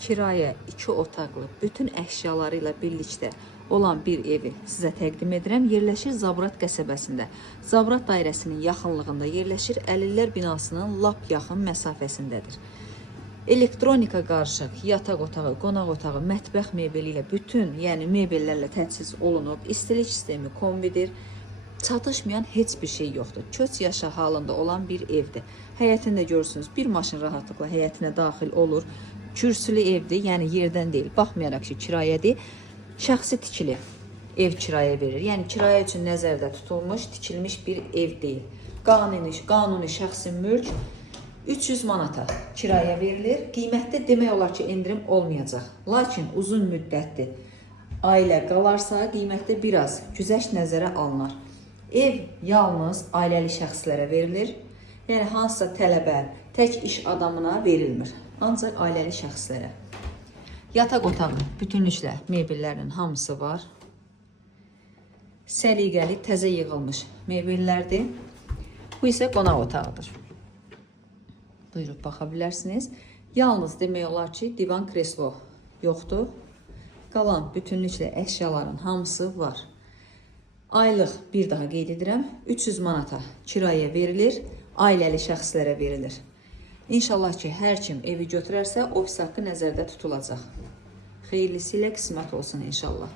kirayə 2 otaqlı bütün əşyaları ilə birlikdə olan bir evi sizə təqdim edirəm. Yerləşir Zabrat qəsəbəsində. Zabrat dairəsinin yaxınlığında yerləşir. Əlillər binasının lap yaxın məsafəsindədir. Elektronika qarışıq, yataq otağı, qonaq otağı, mətbəx mebeli ilə bütün, yəni mebellərlə təchiz olunub. İstilik sistemi kombidir. Çatışmayan heç bir şey yoxdur. Köç yaşa halında olan bir evdir. Həyətində görürsünüz, bir maşın rahatlıqla həyətinə daxil olur. Kürsülü evdir, yəni yerdən deyil. Baxmayaraq ki, kirayədir. Şəxsi tikili ev kirayə verir. Yəni kirayə üçün nəzərdə tutulmuş, tikilmiş bir ev deyil. Qanuni şəxsi mülk 300 manata kirayə verilir. Qiymətdə demək olar ki, endirim olmayacaq. Lakin uzun müddətli ailə qalarsa, qiymətdə biraz güzəşt nəzərə alınır. Ev yalnız ailəli şəxslərə verilir. Yəni hansısa tələbə, tək iş adamına verilmir. Ancaq ailəli şəxslərə. Yataq otağı bütünlüklə mebellərinin hamısı var. Səliqəli, təzə yığılmış mebellərdir. Bu isə qonaq otağıdır. Buyurub baxa bilərsiniz. Yalnız demək olar ki, divan kreslo yoxdur. Qalan bütünlüklə əşyaların hamısı var. Aylıq bir daha qeyd edirəm, 300 manata kirayə verilir, ailəli şəxslərə verilir. İnşallah ki, hər kim evi götürərsə, ofis haqqı nəzərdə tutulacaq. Xeyirlisi ilə qismət olsun inşallah.